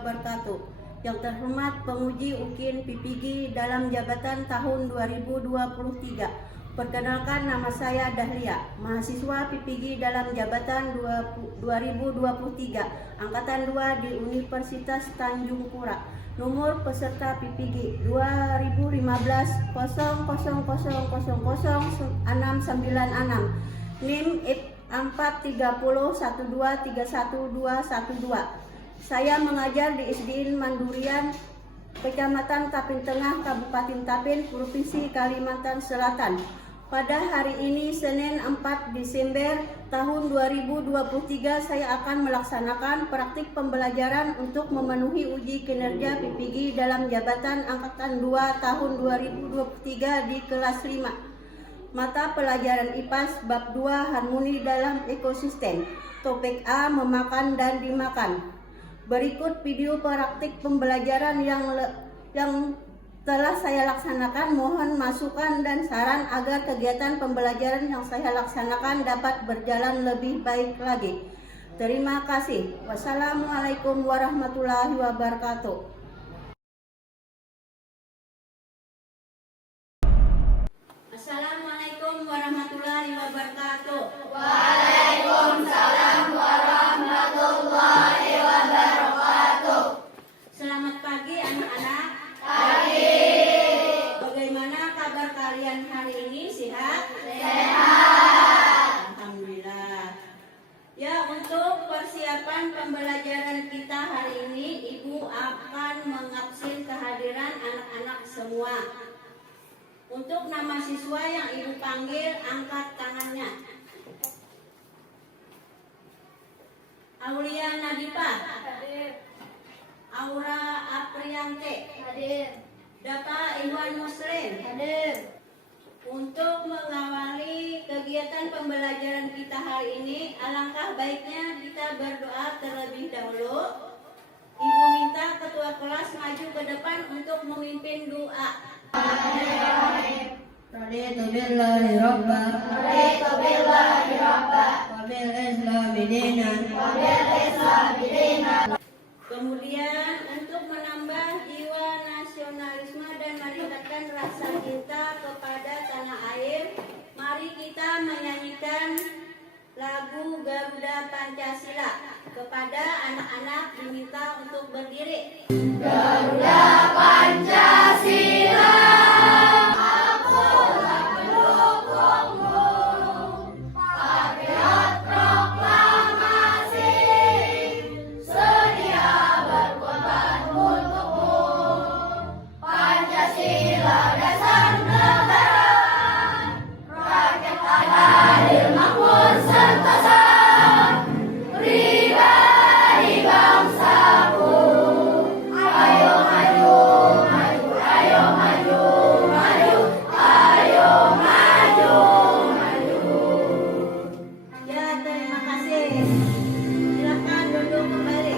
wabarakatuh. Yang terhormat penguji UKIN PPG dalam jabatan tahun 2023. Perkenalkan, nama saya Dahlia, mahasiswa PPG dalam jabatan 2023, Angkatan 2 di Universitas Tanjung Pura. Nomor peserta PPG 2015 00000696. NIM 43012311212. Saya mengajar di SDN Mandurian, Kecamatan Tapin Tengah, Kabupaten Tapin, Provinsi Kalimantan Selatan. Pada hari ini, Senin 4 Desember tahun 2023, saya akan melaksanakan praktik pembelajaran untuk memenuhi uji kinerja PPG dalam jabatan Angkatan 2 tahun 2023 di kelas 5. Mata pelajaran IPAS bab 2 Harmoni dalam Ekosistem. Topik A, memakan dan dimakan. Berikut video praktik pembelajaran yang telah saya laksanakan. Mohon masukan dan saran agar kegiatan pembelajaran yang saya laksanakan dapat berjalan lebih baik lagi. Terima kasih. Wassalamualaikum warahmatullahi wabarakatuh. Assalamualaikum warahmatullahi wabarakatuh. Waalaikumsalam warahmatullahi wabarakatuh. Selamat pagi anak-anak. Pagi. Bagaimana kabar kalian hari ini? Sehat? Sehat. Alhamdulillah. Ya, untuk persiapan pembelajaran kita hari ini, Ibu akan mengabsen kehadiran anak-anak semua. Untuk nama siswa yang Ibu panggil, angkat tangannya. Aulia Nadifa. Hadir. Aura Apriante. Hadir. Dapa Iwan Muslim. Hadir. Untuk mengawali kegiatan pembelajaran kita hari ini, alangkah baiknya kita berdoa terlebih dahulu. Ibu minta ketua kelas maju ke depan untuk memimpin doa. Raditu billahi rabba Raditu billahi rabba wa bil islami dinan. Kemudian untuk menambah jiwa nasionalisme dan meningkatkan rasa cinta kepada tanah air, mari kita menyanyikan lagu Garuda Pancasila. Kepada anak-anak diminta untuk berdiri. Garuda Pancasila, aku mendukungmu. Patriot proklamasi, sedia berkorban untukmu. Pancasila dasar negara, rakyat adil makmur sentosa, pribadi bangsaku. Ayo maju, maju, ayo maju, maju, ayo maju, maju. Ya, terima kasih. Silakan duduk kembali.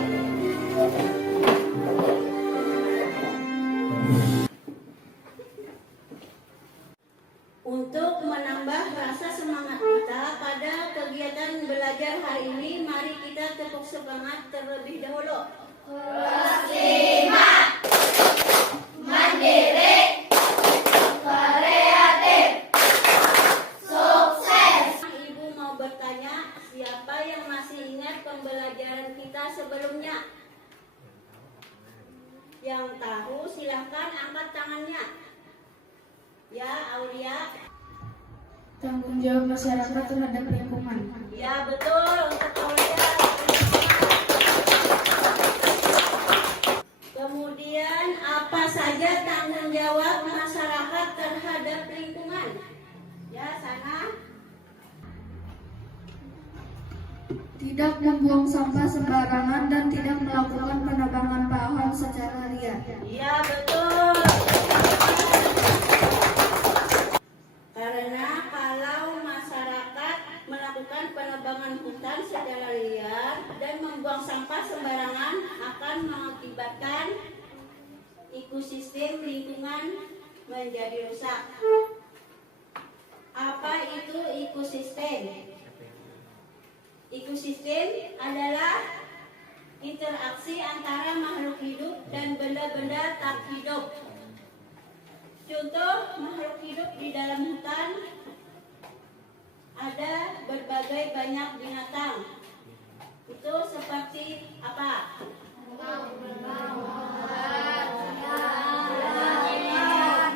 Untuk menambah rasa semangat kita pada kegiatan belajar hari ini, mari kita tepuk semangat terlebih dahulu. Bersimak, mandiri, kreatif, sukses. Ibu mau bertanya, siapa yang masih ingat pembelajaran kita sebelumnya? Yang tahu silahkan angkat tangannya. Ya, Aulia. Tanggung jawab masyarakat terhadap lingkungan. Ya, betul untuk Aulia. Kemudian apa saja tanggung jawab masyarakat terhadap lingkungan? Ya, sana. Tidak membuang sampah sembarangan dan tidak melakukan penebangan pohon secara liar. Iya, betul. Karena kalau masyarakat melakukan penebangan hutan secara liar dan membuang sampah sembarangan akan mengakibatkan ekosistem lingkungan menjadi rusak. Apa itu ekosistem? Ekosistem adalah interaksi antara makhluk hidup dan benda-benda tak hidup. Contoh makhluk hidup di dalam hutan ada berbagai banyak binatang. Itu seperti apa?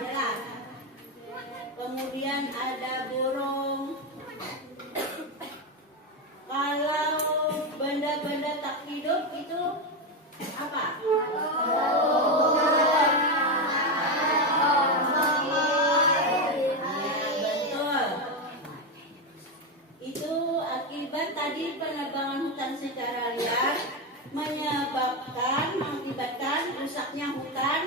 Jelas. Kemudian ada burung. Kalau benda-benda tak hidup itu apa? Betul. Itu akibat tadi penebangan hutan secara liar mengakibatkan rusaknya hutan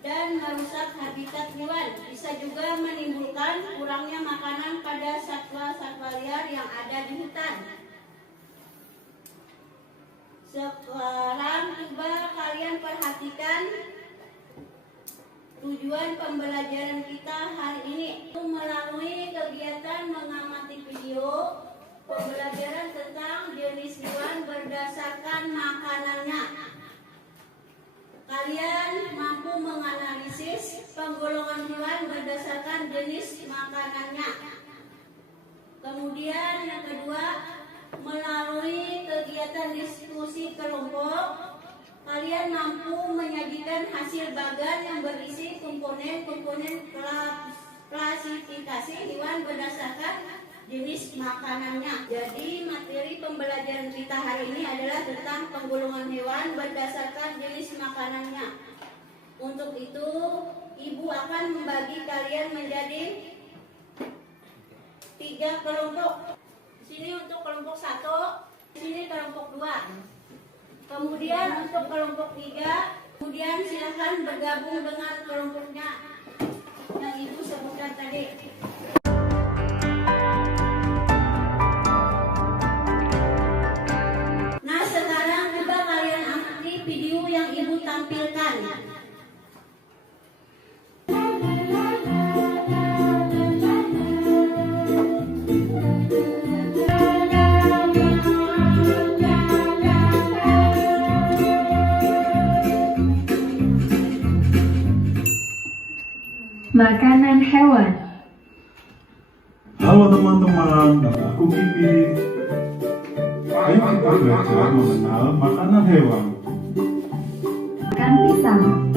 dan merusak habitat hewan. Bisa juga menimbulkan kurangnya makanan pada satwa-satwa liar yang ada di hutan. Sekarang coba kalian perhatikan tujuan pembelajaran kita hari ini. Melalui kegiatan mengamati video, pembelajaran tentang jenis hewan berdasarkan makanannya. Kalian mampu menganalisis penggolongan hewan berdasarkan jenis makanannya. Kemudian yang kedua, melalui kegiatan diskusi kelompok, kalian mampu menyajikan hasil bagan yang berisi komponen-komponen klasifikasi hewan berdasarkan jenis makanannya. Jadi materi pembelajaran kita hari ini adalah tentang penggolongan hewan berdasarkan jenis makanannya. Untuk itu, Ibu akan membagi kalian menjadi 3 kelompok. Di sini untuk kelompok 1, di sini kelompok 2. Kemudian untuk kelompok 3, kemudian silakan bergabung dengan kelompoknya yang Ibu sebutkan tadi. Nah, sekarang coba kalian amati video yang Ibu tampilkan. Makanan hewan. Halo teman-teman, nama aku Kiki. Ayo kita belajar mengenal makanan hewan. Makan pisang.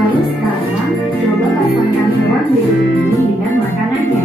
Lalu sekarang coba pasangkan hewan berikut ini dengan makanannya.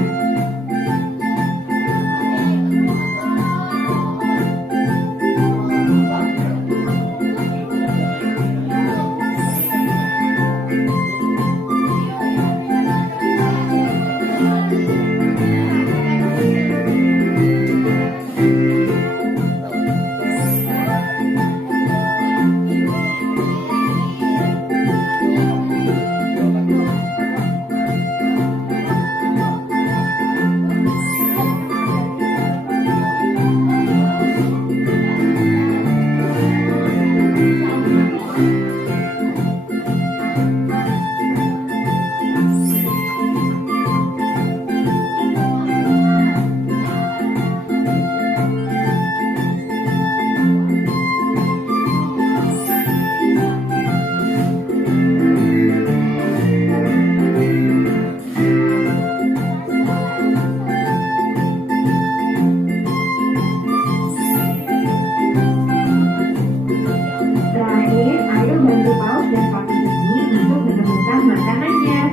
Terakhir, ayo bantu paus dan papi ini untuk menemukan makanannya.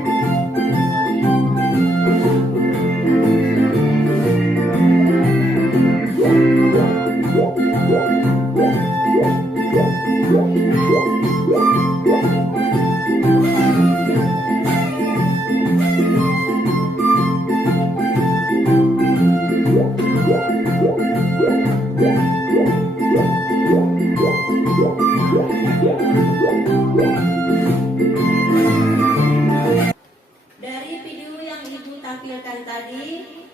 tadi,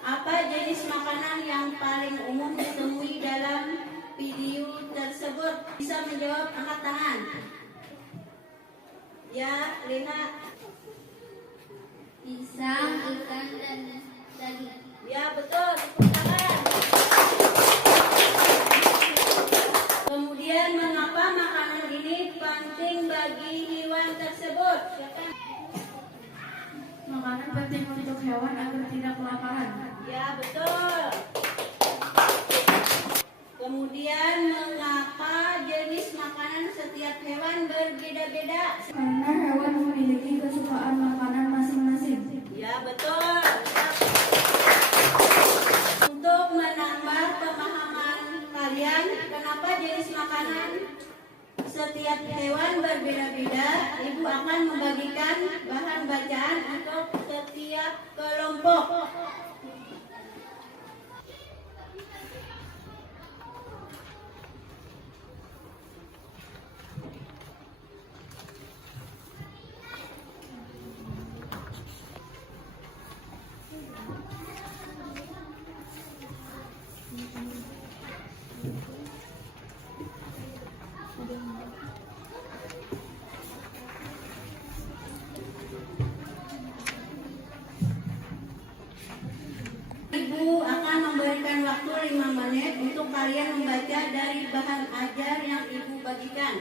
apa jenis makanan yang paling umum ditemui dalam video tersebut? Bisa menjawab, angkat tangan. Ya, Lina. Pisang, ikan, dan daging. Ya, betul. Tepuk tangan. Kemudian, mengapa makanan ini penting bagi hewan tersebut? Siapa? Makanan penting untuk hewan agar tidak kelaparan. Ya, betul. Kemudian, mengapa jenis makanan setiap hewan berbeda-beda? Karena hewan memiliki kesukaan makanan masing-masing. Ya, betul. Untuk menambah pemahaman kalian, kenapa jenis makanan setiap hewan berbeda-beda, Ibu akan membagikan bahan bacaan untuk setiap kelompok. Ibu akan memberikan waktu 5 menit untuk kalian membaca dari bahan ajar yang Ibu bagikan.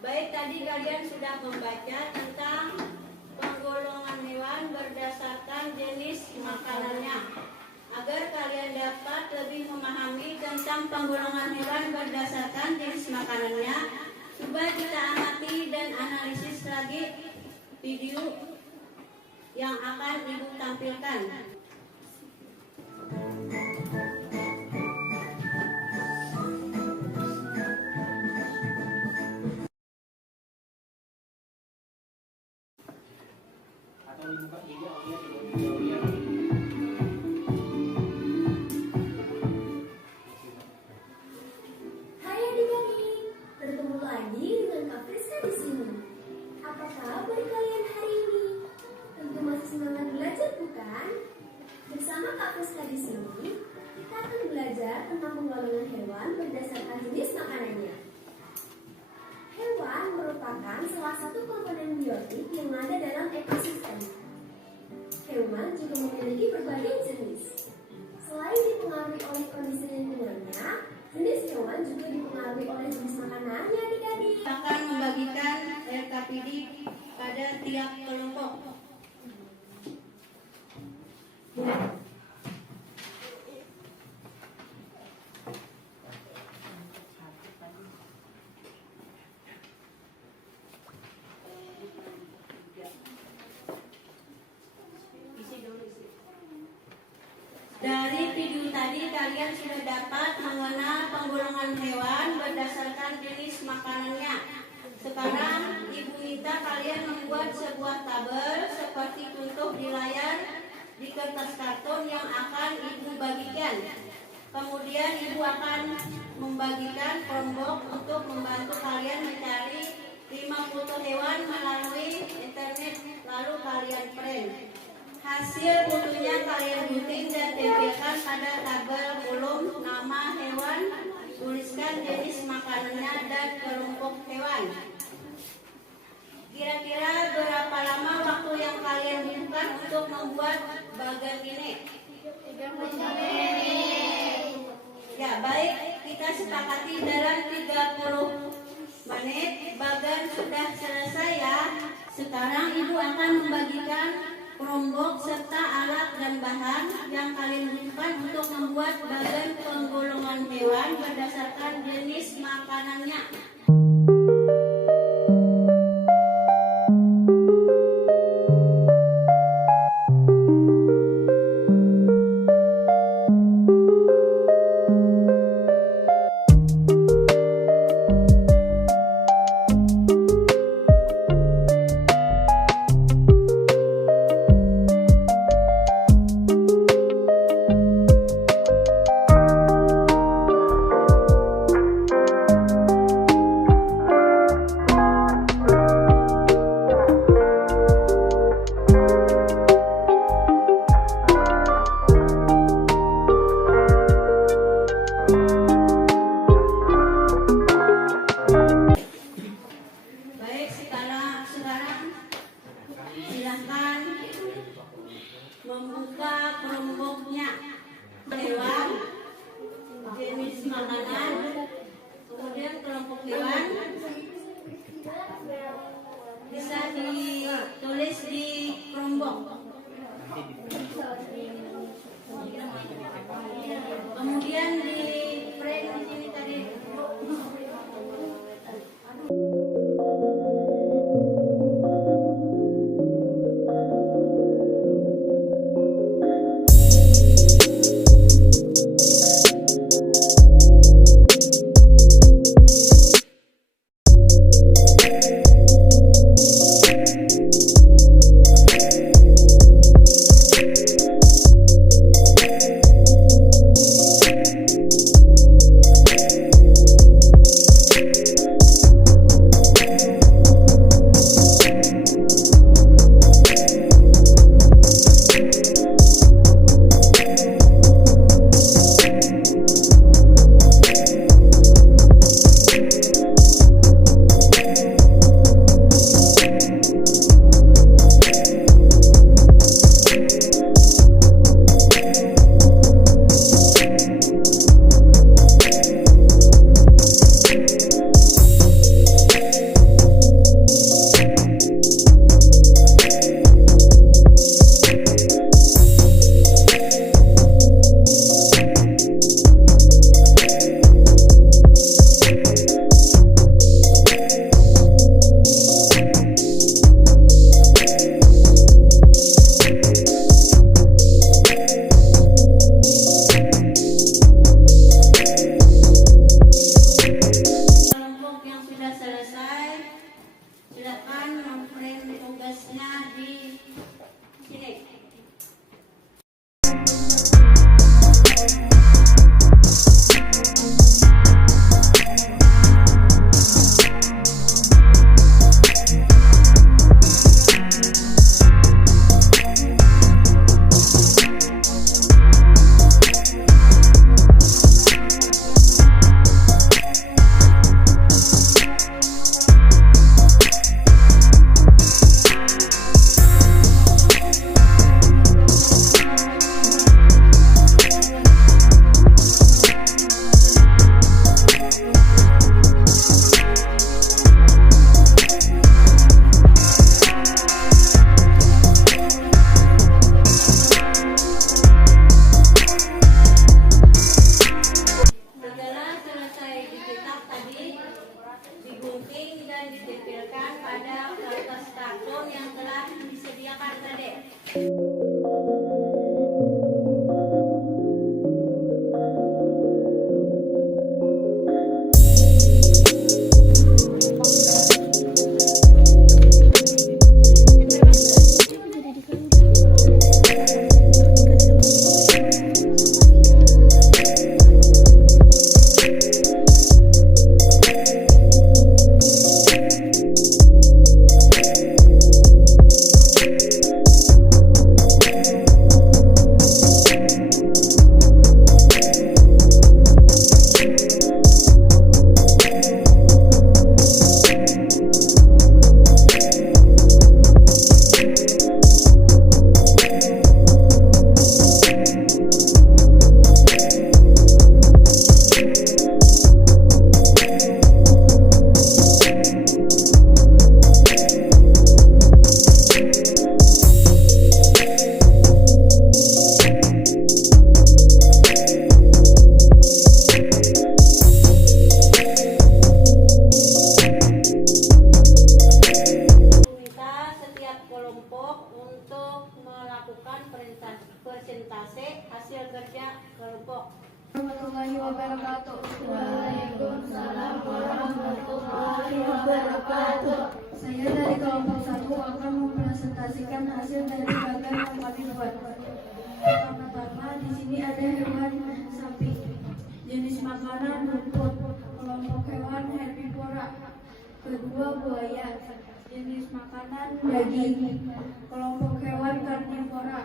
Baik, tadi kalian sudah membaca tentang penggolongan hewan berdasarkan jenis makanannya. Agar kalian dapat lebih memahami tentang penggolongan hewan berdasarkan jenis makanannya, coba kita amati dan analisis lagi video yang akan Ibu tampilkan. Hai adik-adik, bertemu lagi dengan Kak Friska di sini. Apa kabar kalian hari ini? Tentu masih semangat belajar, bukan? Bersama Kak Friska di sini, kita akan belajar tentang penggolongan hewan berdasarkan jenis makanannya. Hewan merupakan salah satu komponen biotik yang ada dalam ekosistem. Hewan juga memiliki berbagai jenis. Selain dipengaruhi oleh kondisi lingkungannya, jenis hewan juga dipengaruhi oleh jenis makanannya, adik-adik. Akan membagikan RKPD pada tiap kelompok. Dari video tadi kalian sudah dapat mengenal penggolongan hewan berdasarkan jenis makanannya. Sekarang Ibu minta kalian membuat sebuah tabel seperti contoh di layar di kertas karton yang akan Ibu bagikan. Kemudian Ibu akan membagikan kelompok untuk membantu kalian mencari 5 foto hewan melalui internet, lalu kalian print. Hasil fotonya kalian gunting dan tempelkan pada tabel kolom nama hewan, tuliskan jenis makanannya dan kelompok hewan. Kira-kira berapa lama waktu yang kalian butuhkan untuk membuat bagan ini? 30 menit. Ya, baik, kita sepakati dalam 30 menit bagan sudah selesai ya. Sekarang Ibu akan membagikan kerombok serta alat dan bahan yang kalian butuhkan untuk membuat bagan penggolongan hewan berdasarkan jenis makanannya. Silahkan membuka keromboknya. Hewan, jenis makanan, kemudian kelompok hewan bisa ditulis di kerombok. Kemudian di frame di sini tadi. persentase hasil kerja kelompok. Warahmatullahi wabarakatuh. Waalaikumsalam warahmatullahi wabarakatuh. Saya dari kelompok 1 akan mempresentasikan hasil dari bagan yang kami buat. Pertama-tama di sini ada hewan sapi, jenis makanan rumput, kelompok hewan herbivora. Kedua buaya, jenis makanan daging, kelompok hewan karnivora.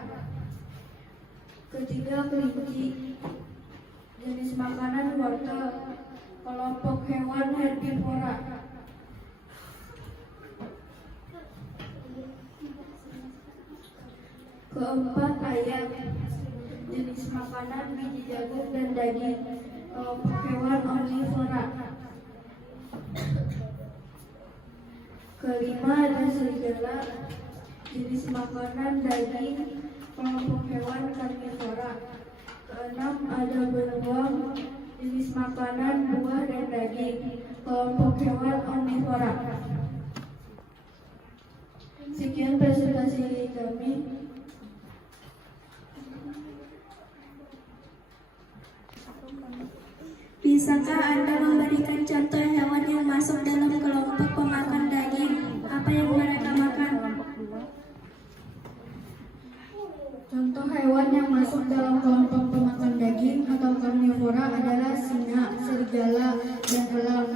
Ketiga kelinci, jenis makanan wortel, kelompok hewan herbivora. Keempat ayam, jenis makanan biji jagung dan daging, kelompok hewan omnivora. Kelima ada serigala, jenis makanan daging, kelompok hewan karnivora. Keenam ada beruang, jenis makanan buah dan daging, kelompok hewan omnivora. Sekian presentasi dari kami. Bisakah Anda memberikan contoh hewan yang masuk dalam kelompok pemakan daging? Apa yang mereka makan? Contoh hewan yang masuk dalam kelompok pemakan daging atau karnivora adalah singa, serigala, dan elang.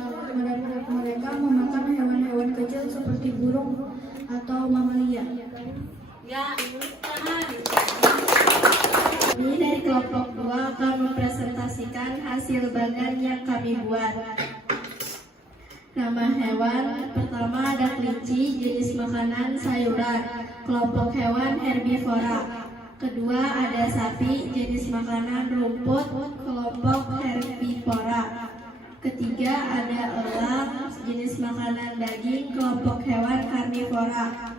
Mereka memakan hewan-hewan kecil seperti burung atau mamalia. Ya, tangan. Kami dari kelompok 2 akan mempresentasikan hasil bagan yang kami buat. Nama hewan pertama ada kelinci, jenis makanan sayuran, kelompok hewan herbivora. Kedua ada sapi, jenis makanan rumput, kelompok herbivora. Ketiga ada elang, jenis makanan daging, kelompok hewan karnivora.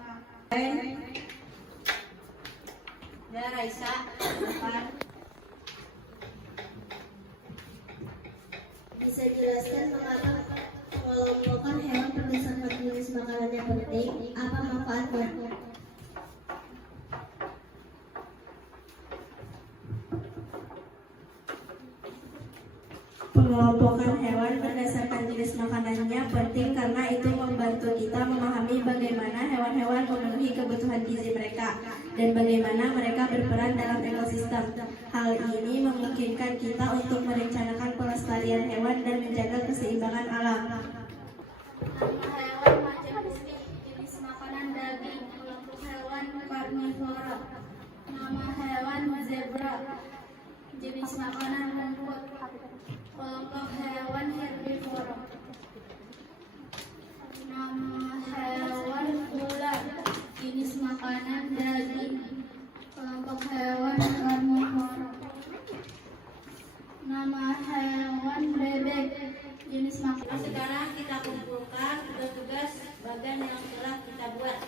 Ya, Raisa, depan. Bisa jelaskan mengapa pengelompokan hewan berdasarkan jenis makanannya penting? Apa manfaatnya? Pengelompokan hewan berdasarkan jenis makanannya penting karena itu membantu kita memahami bagaimana hewan-hewan memenuhi kebutuhan gizi mereka dan bagaimana mereka berperan dalam ekosistem. Hal ini memungkinkan kita untuk merencanakan pelestarian hewan dan menjaga keseimbangan alam. Nama hewan macan putih, jenis makanan daging, kelompok hewan karnivora. Nama hewan zebra, jenis makanan rumput, kelompok hewan herbivora. Nama hewan ular, jenis makanan daging, kelompok hewan karnivora. Nama hewan bebek, jenis makanan. Sekarang kita kumpulkan tugas-tugas bagan yang telah kita buat.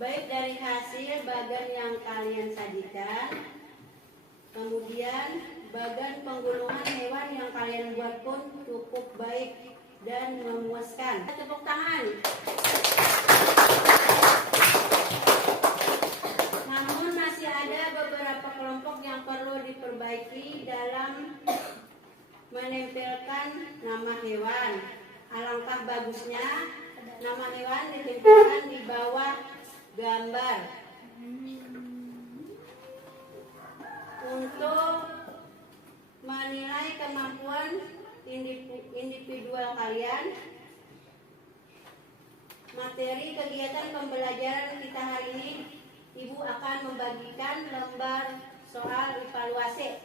Baik dari hasil bagan yang kalian sajikan, kemudian bagan penggulungan hewan yang kalian buat pun cukup baik dan memuaskan. Tepuk tangan. Namun masih ada beberapa kelompok yang perlu diperbaiki dalam menempelkan nama hewan. Alangkah bagusnya nama hewan ditempelkan di bawah gambar untuk menilai kemampuan individual kalian. Materi kegiatan pembelajaran kita hari ini Ibu akan membagikan lembar soal evaluasi.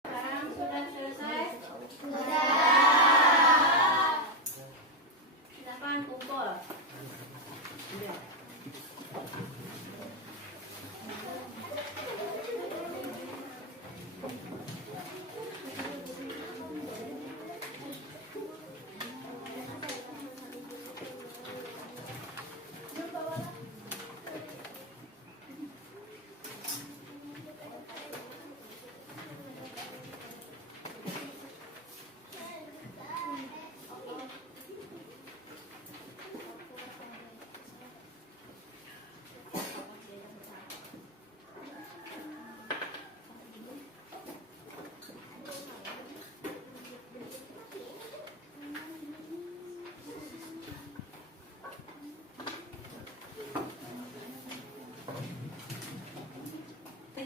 Sekarang sudah selesai? Sudah. Silakan kumpul. Ya.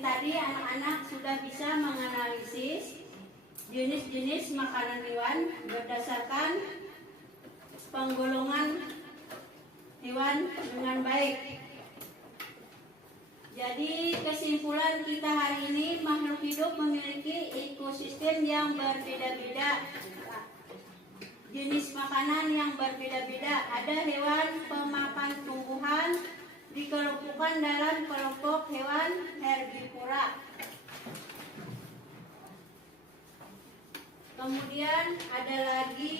Tadi anak-anak sudah bisa menganalisis jenis-jenis makanan hewan berdasarkan penggolongan hewan dengan baik. Jadi kesimpulan kita hari ini, makhluk hidup memiliki ekosistem yang berbeda-beda, jenis makanan yang berbeda-beda. Ada hewan pemakan tumbuhan, dikelompokkan dalam kelompok hewan herbivora. Kemudian ada lagi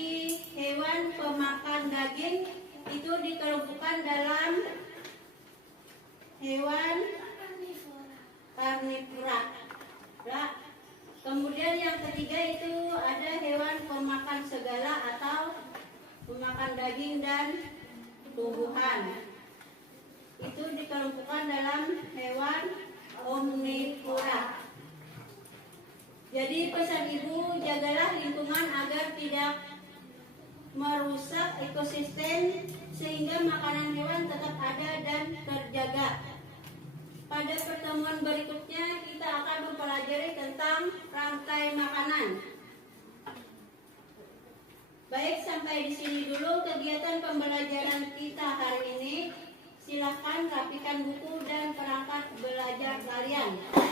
hewan pemakan daging, itu dikelompokkan dalam hewan karnivora. Kemudian yang ketiga itu ada hewan pemakan segala atau pemakan daging dan tumbuhan. Itu dikelompokkan dalam hewan omnivora. Jadi pesan ibu, jagalah lingkungan agar tidak merusak ekosistem sehingga makanan hewan tetap ada dan terjaga. Pada pertemuan berikutnya kita akan mempelajari tentang rantai makanan. Baik, sampai di sini dulu kegiatan pembelajaran kita hari ini. Silahkan rapikan buku dan perangkat belajar kalian.